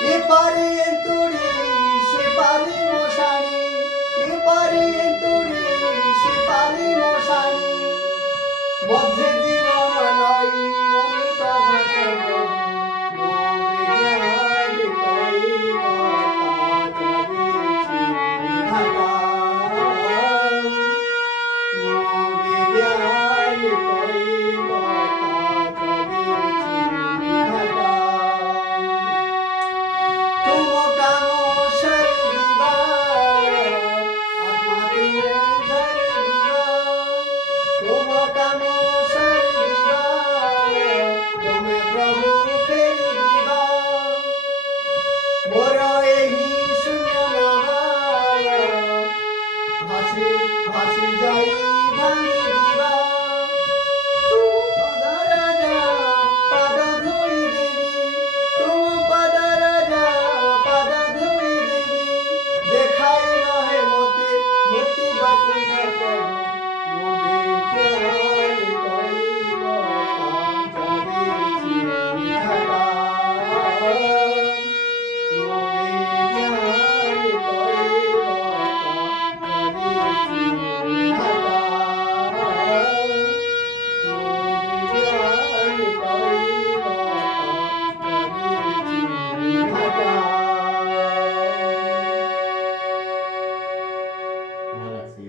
এপারে তুড়ি সেপারে মশারি, এপারে তুড়ি সেপারে মশারি, মধ্যে জীবন নয় অমিত ভাষণ মোবিহার কইব তাজরিছি বিধাতা, মোবিহার কইব তাজরিছি বিধাতা। तुम कामोशर दीवा आत्मा तुमे धर दीवा, तुम कामोशर दीवा तुम्हें प्रभु फेर दीवा, मोर एही शून्य नावा भासी भासी जाई भांगी दीवा। तुम पद राजा पद धोई देवी, तुम पद राजा पद धोई देवी, देखाई नहे मोती मोती बकुंठ प्रभु मोबिहार कइब ताजरिछि विधाता, मोबिहार कइब ताजरिछि विधाता, मोबिहार कइब